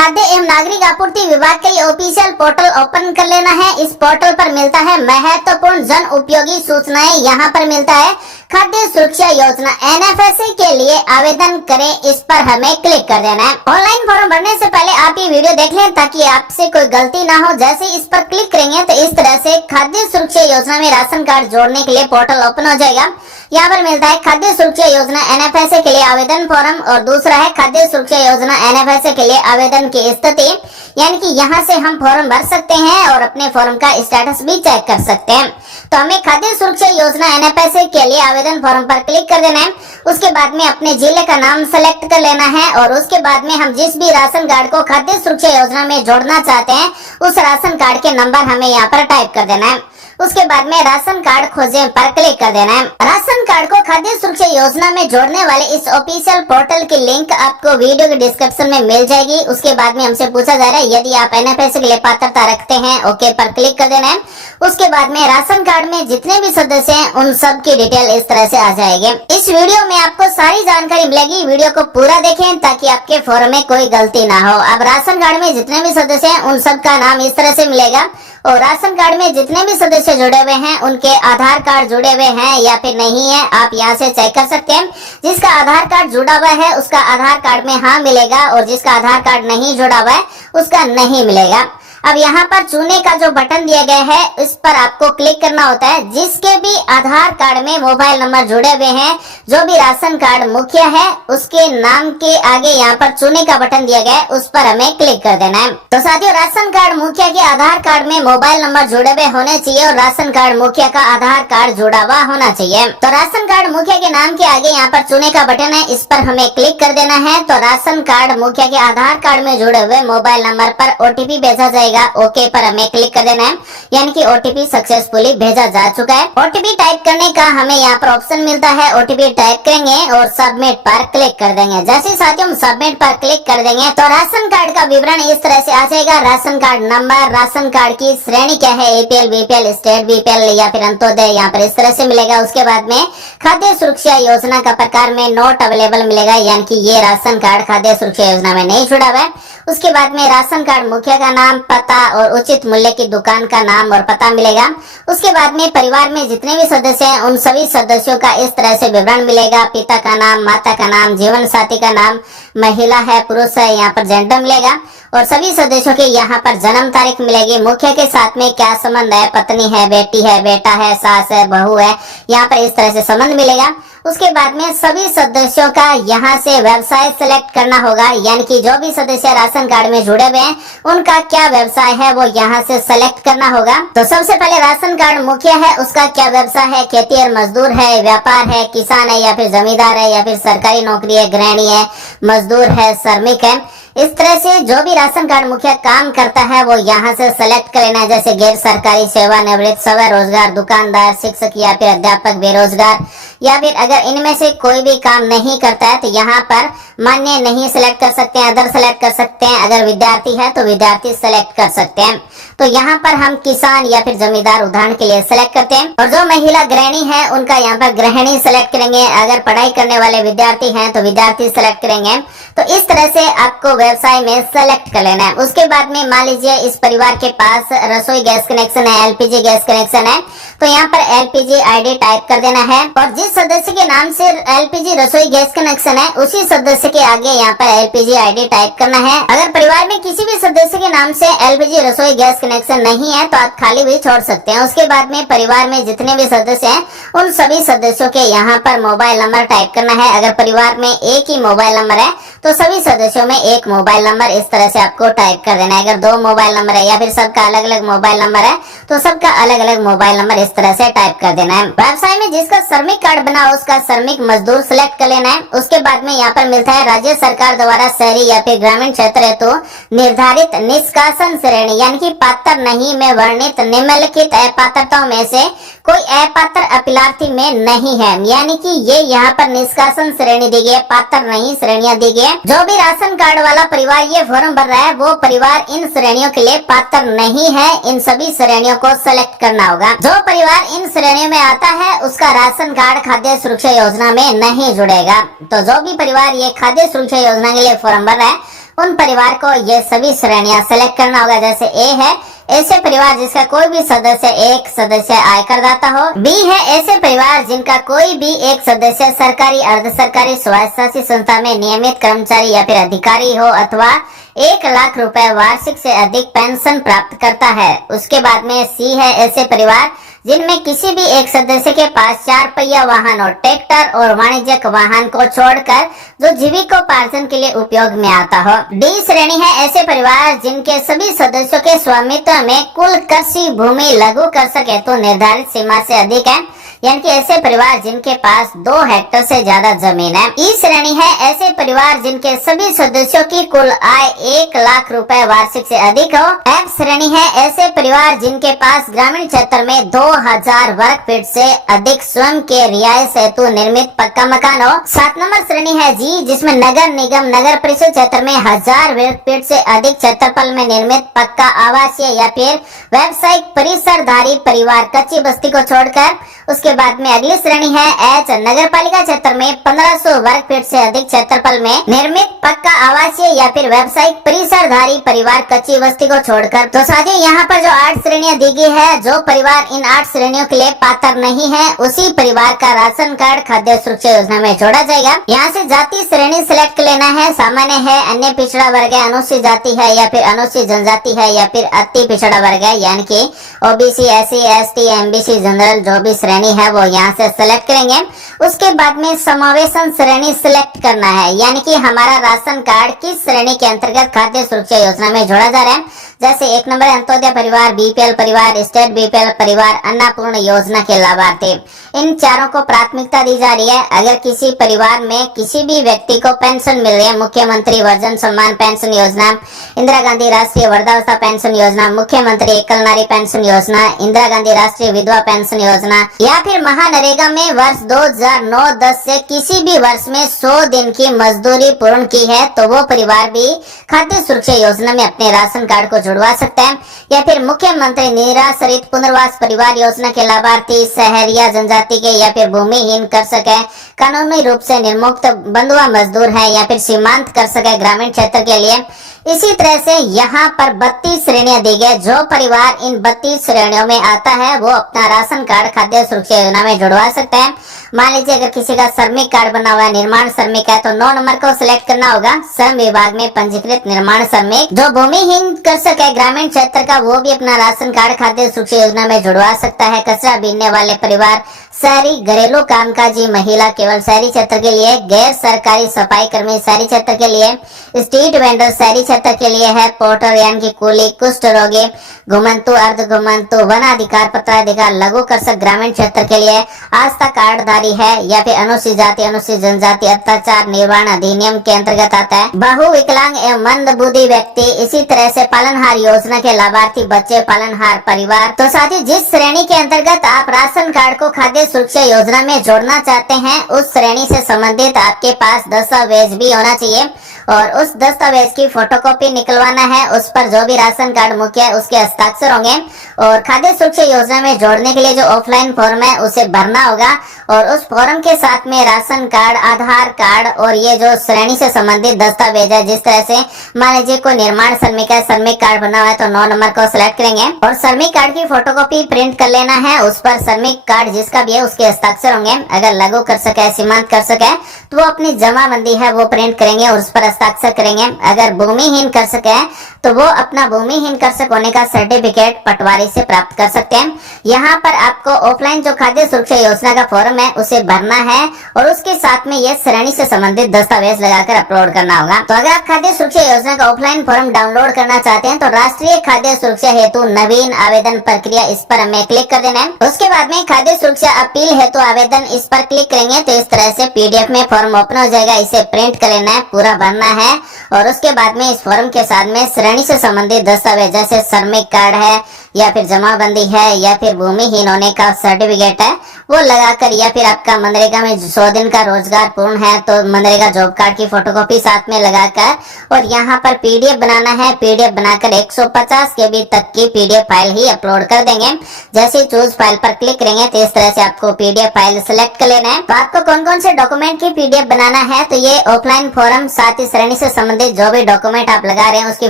खाद्य एवं नागरिक आपूर्ति विभाग के लिए ऑफिशियल पोर्टल ओपन कर लेना है। इस पोर्टल पर मिलता है महत्वपूर्ण जन उपयोगी सूचनाएं। यहाँ पर मिलता है खाद्य सुरक्षा योजना NFSA के लिए आवेदन करें, इस पर हमें क्लिक कर देना है। ऑनलाइन फॉर्म भरने से पहले आप ये वीडियो देख लें ताकि आपसे कोई गलती ना हो। जैसे इस पर क्लिक करेंगे तो इस तरह से खाद्य सुरक्षा योजना में राशन कार्ड जोड़ने के लिए पोर्टल ओपन हो जाएगा। यहाँ पर मिलता है खाद्य सुरक्षा योजना NFSA के लिए आवेदन फॉर्म और दूसरा है खाद्य सुरक्षा योजना NFSA के लिए आवेदन की स्थिति, यानी कि यहाँ से हम फॉर्म भर सकते हैं और अपने फॉर्म का स्टेटस भी चेक कर सकते हैं। तो हमें खाद्य सुरक्षा योजना NFSA के लिए आवेदन फॉर्म पर क्लिक कर देना है। उसके बाद में अपने जिले का नाम सेलेक्ट कर लेना है और उसके बाद में हम जिस भी राशन कार्ड को खाद्य सुरक्षा योजना में जोड़ना चाहते हैं उस राशन कार्ड के नंबर हमें यहाँ पर टाइप कर देना है। उसके बाद में राशन कार्ड खोजें पर क्लिक कर देना है। राशन कार्ड को खाद्य सुरक्षा योजना में जोड़ने वाले इस ऑफिशियल पोर्टल की लिंक आपको वीडियो के डिस्क्रिप्शन में मिल जाएगी। उसके बाद में हमसे पूछा जा रहा है यदि आप NFSA के लिए पात्रता रखते हैं, ओके पर क्लिक कर देना है। उसके बाद में राशन कार्ड में जितने भी सदस्य हैं उन सब की डिटेल इस तरह से आ जाएगी। इस वीडियो में आपको सारी जानकारी मिलेगी, वीडियो को पूरा देखें ताकि आपके फॉर्म में कोई गलती ना हो। अब राशन कार्ड में जितने भी सदस्य हैं उन सब का नाम इस तरह से मिलेगा और राशन कार्ड में जितने भी सदस्य जुड़े हुए हैं उनके आधार कार्ड जुड़े हुए हैं या फिर नहीं है, आप यहाँ से चेक कर सकते हैं। जिसका आधार कार्ड जुड़ा हुआ है उसका आधार कार्ड में हाँ मिलेगा और जिसका आधार कार्ड नहीं जुड़ा हुआ है उसका नहीं मिलेगा। अब यहाँ पर चुने का जो बटन दिया गया है इस पर आपको क्लिक करना होता है। जिसके भी आधार कार्ड में मोबाइल नंबर जुड़े हुए हैं, जो भी राशन कार्ड मुखिया है उसके नाम के आगे यहाँ पर चुने का बटन दिया गया है, उस पर हमें क्लिक कर देना है। तो साथियों, राशन कार्ड मुखिया के आधार कार्ड में मोबाइल नंबर जुड़े हुए होने चाहिए और राशन कार्ड मुखिया का आधार कार्ड जुड़ा हुआ होना चाहिए। तो राशन कार्ड मुखिया के नाम के आगे यहाँ पर चुने का बटन है, इस पर हमें क्लिक कर देना है। तो राशन कार्ड मुखिया के आधार कार्ड में जुड़े हुए मोबाइल नंबर पर OTP भेजा जाएगा। ओके पर हमें क्लिक कर देना है, यानी कि OTP सक्सेसफुली भेजा जा चुका है। OTP टाइप करने का हमें यहाँ पर ऑप्शन मिलता है, OTP टाइप करेंगे और सबमिट पर क्लिक कर देंगे। जैसे साथियों हम सबमिट पर क्लिक कर देंगे तो राशन कार्ड का विवरण इस तरह से आ जाएगा। Ration card number, ration card की श्रेणी क्या है, APL, BPL, स्टेट BPL या फिर अंत्योदय, यहाँ पर इस तरह से मिलेगा। उसके बाद में खाद्य सुरक्षा योजना का प्रकार में नॉट अवेलेबल मिलेगा, यानी कि ये राशन कार्ड खाद्य सुरक्षा योजना में नहीं जुड़ा हुआ है। उसके बाद में राशन कार्ड मुखिया का नाम, पता और उचित मूल्य की दुकान का नाम और पता मिलेगा। उसके बाद में परिवार में जितने भी सदस्य हैं उन सभी सदस्यों का इस तरह से विवरण मिलेगा। पिता का नाम, माता का नाम, जीवन साथी का नाम, महिला है, पुरुष है, यहाँ पर जेंडर मिलेगा और सभी सदस्यों के यहाँ पर जन्म तारीख मिलेगी। मुखिया के साथ में क्या संबंध है, पत्नी है, बेटी है, बेटा है, सास है, बहू है, यहाँ पर इस तरह से संबंध मिलेगा। उसके बाद में सभी सदस्यों का यहाँ से व्यवसाय सिलेक्ट करना होगा, यानी कि जो भी सदस्य राशन कार्ड में जुड़े हुए हैं उनका क्या व्यवसाय है वो यहाँ से सेलेक्ट करना होगा। तो सबसे पहले राशन कार्ड मुखिया है उसका क्या व्यवसाय है, खेती और मजदूर है, व्यापार है, किसान है या फिर जमींदार है या फिर सरकारी नौकरी है, गृहिणी है, मजदूर है, श्रमिक है। इस तरह से जो भी राशन कार्ड मुखिया काम करता है वो यहाँ से सेलेक्ट कर लेना है, जैसे गैर सरकारी, सेवानिवृत्त, स्वरोजगार, दुकानदार, शिक्षक या फिर अध्यापक, बेरोजगार या फिर अगर इनमें से कोई भी काम नहीं करता है तो यहाँ पर मान्य नहीं सिलेक्ट कर सकते हैं, अदर सेलेक्ट कर सकते हैं। अगर विद्यार्थी है तो विद्यार्थी सेलेक्ट कर सकते हैं। तो यहाँ पर हम किसान या फिर जमींदार उदाहरण के लिए सेलेक्ट करते हैं और जो महिला गृहिणी है उनका यहाँ पर गृहिणी सेलेक्ट करेंगे। अगर पढ़ाई करने वाले विद्यार्थी हैं तो विद्यार्थी सेलेक्ट करेंगे। तो इस तरह से आपको व्यवसाय में सेलेक्ट कर लेना है। उसके बाद में मान लीजिए इस परिवार के पास रसोई गैस कनेक्शन है, LPG गैस कनेक्शन है, तो यहाँ पर LPG ID टाइप कर देना है और जिस सदस्य के नाम से LPG रसोई गैस कनेक्शन है उसी सदस्य के आगे यहाँ पर LPG ID टाइप करना है। अगर परिवार में किसी भी सदस्य के नाम से LPG रसोई गैस कनेक्शन नहीं है तो आप खाली भी छोड़ सकते हैं। उसके बाद में परिवार में जितने भी सदस्य हैं उन सभी सदस्यों के यहाँ पर मोबाइल नंबर टाइप करना है। अगर परिवार में एक ही मोबाइल नंबर है तो सभी सदस्यों में एक मोबाइल नंबर इस तरह से आपको टाइप कर देना है। अगर 2 मोबाइल नंबर है या फिर सबका अलग अलग मोबाइल नंबर है तो सबका अलग अलग मोबाइल नंबर इस तरह से टाइप कर देना है। व्यवसाय में जिसका श्रमिक कार्ड बना हो उसका श्रमिक मजदूर सिलेक्ट कर लेना है। उसके बाद में यहाँ पर मिलता है राज्य सरकार द्वारा शहरी या फिर ग्रामीण क्षेत्र हेतु निर्धारित निष्कासन श्रेणी, यानी कि पात्र नहीं में वर्णित निम्नलिखित अपात्रताओं में से कोई अपात्र अपिलार्थी में नहीं है, यानी कि ये यहाँ पर निष्कासन श्रेणी दी गई है, पात्र नहीं श्रेणियां दी गई है। जो भी राशन कार्ड वाला परिवार ये फॉर्म भर रहा है वो परिवार इन श्रेणियों के लिए पात्र नहीं है। इन सभी श्रेणियों को सेलेक्ट करना होगा। जो परिवार इन श्रेणियों में आता है उसका राशन कार्ड खाद्य सुरक्षा योजना में नहीं जुड़ेगा। तो जो भी परिवार ये खाद्य सुरक्षा योजना के लिए फॉर्म भर रहा है उन परिवार को ये सभी श्रेणियां सेलेक्ट करना होगा। जैसे ए है ऐसे परिवार जिसका कोई भी सदस्य एक सदस्य आयकरदाता हो। बी है ऐसे परिवार जिनका कोई भी एक सदस्य सरकारी, अर्ध सरकारी, स्वायत्तशासी संस्था में नियमित कर्मचारी या फिर अधिकारी हो अथवा 1 लाख रुपए वार्षिक से अधिक पेंशन प्राप्त करता है। उसके बाद में सी है ऐसे परिवार जिनमें किसी भी एक सदस्य के पास 4 पहिया वाहन और ट्रैक्टर और वाणिज्यिक वाहन को छोड़कर जो जीविकोपार्जन के लिए उपयोग में आता हो। डी श्रेणी है ऐसे परिवार जिनके सभी सदस्यों के स्वामित्व में कुल कृषि भूमि लघु कृषक हेतु निर्धारित सीमा से अधिक है, यानी कि ऐसे परिवार जिनके पास 2 हेक्टेयर से ज्यादा जमीन है। ई श्रेणी है ऐसे परिवार जिनके सभी सदस्यों की कुल आय 1 लाख रुपए वार्षिक से अधिक हो। एफ श्रेणी है ऐसे परिवार जिनके पास ग्रामीण क्षेत्र में 2000 वर्ग फीट से अधिक स्वयं के रिहायश हेतु निर्मित पक्का मकान हो। 7 नंबर श्रेणी है जी, जिसमें नगर निगम नगर परिषद क्षेत्र में 1000 वर्ग फीट से अधिक क्षेत्रफल में निर्मित पक्का आवासीय या फिर व्यावसायिक परिसरधारी परिवार कच्ची बस्ती को छोड़कर। उसके बाद में अगली श्रेणी है एच, नगर पालिका क्षेत्र में 1500 वर्ग फीट से अधिक क्षेत्रफल में निर्मित पक्का आवासीय या फिर व्यावसायिक परिसरधारी परिवार कच्ची बस्ती को छोड़कर। तो साथियों यहाँ पर जो 8 श्रेणियां दी गई है, जो परिवार इन 8 श्रेणियों के लिए पात्र नहीं है उसी परिवार का राशन कार्ड खाद्य सुरक्षा योजना में जोड़ा जाएगा। यहाँ से जाति श्रेणी सिलेक्ट लेना है। सामान्य है, अन्य पिछड़ा वर्ग है, अनुसूचित जाति है या फिर अनुसूचित जनजाति है या फिर अति पिछड़ा वर्ग है, यानी कि OBC, SC, ST, MBC, general जो भी श्रेणी है वो यहाँ से सिलेक्ट करेंगे। उसके बाद में समावेशन श्रेणी सिलेक्ट करना है, यानी कि हमारा राशन कार्ड किस श्रेणी के अंतर्गत खाद्य सुरक्षा योजना में जोड़ा जा रहा है। जैसे 1 नंबर अंत्योदय परिवार, बीपीएल परिवार, स्टेट बीपीएल परिवार, अन्नपूर्ण योजना के लाभार्थी। इन चारों को प्राथमिकता दी जा रही है। अगर किसी परिवार में किसी भी व्यक्ति को पेंशन मिल रही है, मुख्यमंत्री वर्जन सम्मान पेंशन योजना, इंदिरा गांधी राष्ट्रीय वृद्धावस्था पेंशन योजना, मुख्यमंत्री एकल नारी पेंशन योजना, इंदिरा गांधी राष्ट्रीय विधवा पेंशन योजना या फिर महानरेगा में वर्ष 2009-10 से किसी भी वर्ष में 100 दिन की मजदूरी पूर्ण की है, तो वो परिवार भी खाद्य सुरक्षा योजना में अपने राशन कार्ड को जुड़वा सकते हैं। या फिर मुख्यमंत्री निराश्रित पुनर्वास परिवार योजना के लाभार्थी शहरिया जनजाति के या फिर भूमिहीन कर सके, कानूनी रूप से निर्मुक्त बंधुआ मजदूर है या फिर सीमांत कर सके ग्रामीण क्षेत्र के लिए। इसी तरह से यहाँ पर 32 श्रेणियां दी गई। जो परिवार इन 32 श्रेणियों में आता है वो अपना राशन कार्ड खाद्य सुरक्षा योजना में जुड़वा सकते हैं। मान लीजिए अगर किसी का श्रमिक कार्ड बना हुआ है, निर्माण श्रमिक है, तो 9 नंबर को सिलेक्ट करना होगा। श्रम विभाग में पंजीकृत निर्माण श्रमिक जो भूमिहीन कर सके ग्रामीण क्षेत्र का, वो भी अपना राशन कार्ड खाद्य सुरक्षा योजना में जुड़वा सकता है। कचरा बीनने वाले परिवार, शहरी घरेलू कामकाजी महिला केवल शहरी क्षेत्र के लिए, गैर सरकारी सफाई कर्मी शहरी क्षेत्र के लिए, स्ट्रीट वेंडर शहरी क्षेत्र के लिए है, पोर्टर यानी कि कुली, कुष्ठ रोगी, घुमंतु, अर्ध घुमंतु, वन अधिकार, पत्राधिकार, लघु कृषक ग्रामीण क्षेत्र के लिए, आस्था कार्डधारी है या फिर अनुसूचित जाति, अनुसूचित जनजाति अत्याचार निवारण अधिनियम के अंतर्गत आता है, बहु विकलांग एवं मंद बुद्धि व्यक्ति। इसी तरह से पालनहार योजना के लाभार्थी बच्चे पालनहार परिवार। तो साथी जिस श्रेणी के अंतर्गत आप राशन कार्ड को खाद्य सुरक्षा योजना में जोड़ना चाहते हैं, उस श्रेणी से संबंधित आपके पास दस्तावेज भी होना चाहिए और उस दस्तावेज की फोटोकॉपी निकलवाना है। उस पर जो भी राशन कार्ड मुख्य है उसके हस्ताक्षर होंगे और खाद्य सुरक्षा योजना में जोड़ने के लिए जो ऑफलाइन फॉर्म है उसे भरना होगा और उस फॉर्म के साथ में राशन कार्ड, आधार कार्ड और ये जो श्रेणी से संबंधित दस्तावेज है, जिस तरह से मान लीजिए कोई निर्माण श्रमिक है, श्रमिक कार्ड बना हुआ है तो 9 नंबर को सिलेक्ट करेंगे और श्रमिक कार्ड की फोटोकॉपी प्रिंट कर लेना है। उस पर श्रमिक कार्ड जिसका भी है उसके हस्ताक्षर होंगे। अगर लघु कर सके, सीमांत कर सके तो वो अपनी जमाबंदी है वो प्रिंट करेंगे और उस पर हस्ताक्षर करेंगे। अगर भूमिहीन कर सके तो वो अपना भूमिहीन कर सक होने का सर्टिफिकेट पटवारी से प्राप्त कर सकते हैं। यहाँ पर आपको ऑफलाइन जो खाद्य सुरक्षा योजना का फॉर्म है उसे भरना है और उसके साथ में ये श्रेणी से संबंधित दस्तावेज लगाकर अपलोड करना होगा। तो अगर आप खाद्य सुरक्षा योजना का ऑफलाइन फॉर्म डाउनलोड करना चाहते हैं तो राष्ट्रीय खाद्य सुरक्षा हेतु नवीन आवेदन प्रक्रिया, इस पर हमें क्लिक कर देना है। उसके बाद में खाद्य सुरक्षा अपील हेतु आवेदन, इस पर क्लिक करेंगे तो इस तरह से पीडीएफ में फॉर्म ओपन हो जाएगा। इसे प्रिंट कर लेना है, पूरा भरना है और उसके बाद में इस फॉर्म के साथ में श्रेणी से संबंधित दस्तावेज जैसे श्रमिक कार्ड है, या फिर जमाबंदी है या फिर भूमिहीन होने का सर्टिफिकेट है वो लगाकर, या फिर आपका मनरेगा में 100 दिन का रोजगार पूर्ण है तो मनरेगा जॉब कार्ड की फोटोकॉपी साथ में लगाकर, और यहाँ पर पीडीएफ बनाना है। पीडीएफ बनाकर 150 केबी तक की पीडीएफ फाइल ही अपलोड कर देंगे। जैसे ही चूज फाइल पर क्लिक करेंगे तो इस तरह से आपको पीडीएफ फाइल सिलेक्ट कर लेना है। तो आपको कौन कौन से डॉक्यूमेंट की पीडीएफ बनाना है, तो ये ऑफलाइन फॉर्म, साथ ही श्रेणी से संबंधित जो भी डॉक्यूमेंट आप लगा रहे हैं उसकी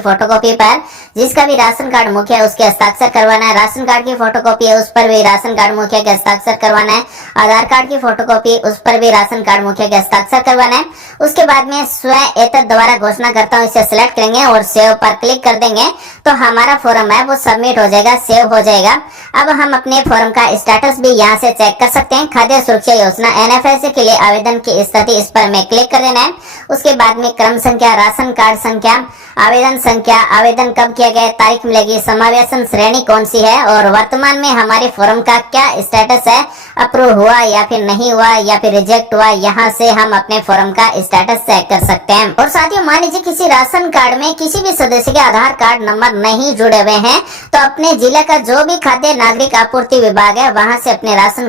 फोटोकॉपी पर जिसका भी राशन कार्ड मुखिया है उसके हस्ताक्षर करवाना है। राशन कार्ड की फोटोकॉपी है उस पर भी राशन कार्ड मुखिया के हस्ताक्षर करवाना है। आधार कार्ड की फोटोकॉपी उस पर भी राशन कार्ड मुखिया के हस्ताक्षर करवाना है। उसके बाद में स्वयं एतत् द्वारा घोषणा करता हूँ इसे सिलेक्ट करेंगे और सेव पर क्लिक कर देंगे तो हमारा फॉर्म है वो सबमिट हो जाएगा, सेव हो जाएगा। अब हम अपने फॉर्म का स्टेटस भी यहाँ से चेक कर सकते हैं। खाद्य सुरक्षा योजना NFSA के लिए आवेदन की स्थिति, इस पर हमें क्लिक कर देना है। उसके बाद में क्रम संख्या, राशन कार्ड संख्या, आवेदन संख्या, आवेदन कब किया गया, तारीख मिलेगी, समावेशन श्रेणी कौन सी है और वर्तमान में हमारे फॉर्म का क्या स्टेटस है, अप्रूव हुआ या फिर नहीं हुआ या फिर रिजेक्ट हुआ। यहाँ से हम अपने फॉर्म का स्टेटस चेक कर सकते हैं। और साथियों, मान लीजिए किसी राशन कार्ड में किसी भी सदस्य के आधार कार्ड नंबर नहीं जुड़े हुए हैं तो अपने जिले का जो भी खाद्य नागरिक आपूर्ति विभाग है वहां से अपने राशन कार्ड